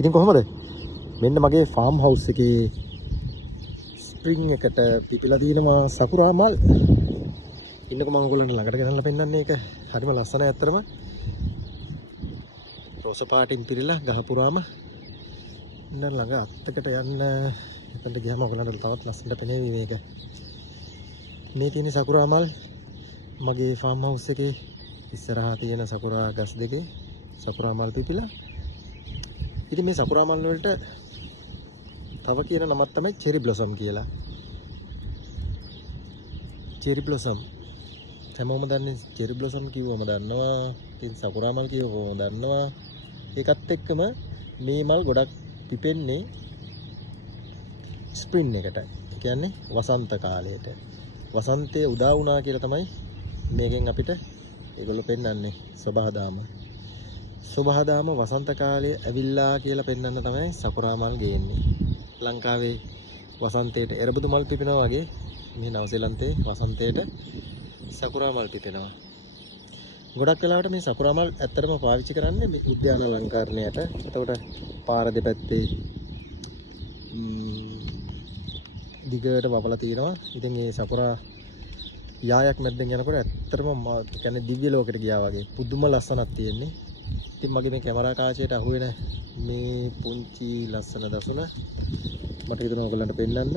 ඉතින් කොහමද? මෙන්න මගේ ෆාම් හවුස් එකේ ස්ප්‍රින්ග් එකට පිපිලා තියෙනවා සකුරා මල්. ඉන්නකො මම ඔයගොල්ලන්ට ළඟට ගෙනල්ලා පෙන්නන්නේ ඒක. හරිම ලස්සනයි ඇත්තටම. රෝස පාටින් පිරීලා ගහ පුරාම ඉන්න ළඟ අත්තකට යන්න එතනට ගියාම ඔයගොල්ලන්ට තවත් ලස්සනට පෙනෙවි මේක. මේ තියෙන සකුරා මල් මගේ ෆාම් හවුස් එකේ ඉස්සරහා තියෙන සකුරා ගස් දෙකේ සකුරා මල් පිපිලා. ඉතින් මේ සකුරා මල් වලට තව කියන නමක් තමයි චෙරි බ්ලොසම් කියලා. චෙරි බ්ලොසම් හැමෝම දන්නේ චෙරි බ්ලොසම් කිව්වම දන්නවා. ඉතින් සකුරා මල් කිව්වම දන්නවා. ඒකත් එක්කම මේ මල් ගොඩක් පිපෙන්නේ ස්ප්‍රින්ග් එකට. ඒ කියන්නේ වසන්ත කාලයට. වසන්තයේ උදා වුණා කියලා තමයි මේකෙන් අපිට ඒගොල්ලෝ පෙන්වන්නේ සබහාදාම. සබහාදාම වසන්ත කාලයේ ඇවිල්ලා කියලා පෙන්වන්න තමයි සකුරා මල් ගේන්නේ. ලංකාවේ වසන්තයට එරබුදු මල් පිපෙනවා වගේ මේ නවසීලන්තයේ වසන්තයට සකුරා මල් පිපෙනවා. ගොඩක් වෙලාවට මේ සකුරා මල් ඇත්තටම පාවිච්චි කරන්නේ මේ උද්‍යාන අලංකරණයට. එතකොට පාර දෙපැත්තේ දිගට වපලා තියෙනවා. ඉතින් මේ සකුරා යායක් මැද්දෙන් යනකොට ඇත්තටම කියන්නේ දිව්‍ය ලෝකෙට ගියා වගේ පුදුම ලස්සනක් තියෙන්නේ. ඉතින් මගේ මේ කැමරා කාචයට අහුවෙන මේ පුංචි ලස්සන දසුන මට හිතුණා ඔයගලන්ට පෙන්නන්න.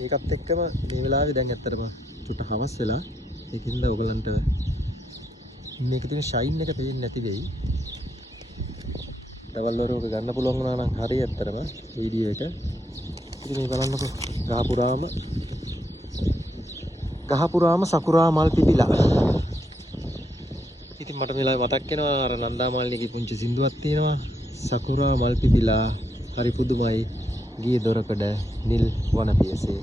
ඒකත් එක්කම මේ වෙලාවේ දැන් ඇත්තටම චුට්ට හවස් වෙලා ඒකින්ද ඔයගලන්ට මේකේ තියෙන ෂයින් එක පේන්නේ නැති වෙයි. ඩබල් වල ඔක ගන්න පුළුවන් වුණා නම් හරිය ඇත්තටම වීඩියෝ එක. ඉතින් මේ බලන්නකො ගහ පුරාම සකුරා මල් පිපිලා. ඉතින් මට මේ ලාවේ මතක් වෙනවා අර නන්දා මාලිනීගේ පුංචි සින්දුවක් තියෙනවා. සකුරා මල් පිපිලා හරි පුදුමයි ගියේ දොරකඩ නිල් වන පියසේ.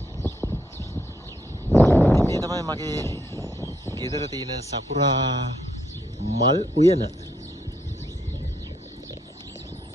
මේ තමයි මගේ ගෙදර තියෙන සකුරා මල් උයන.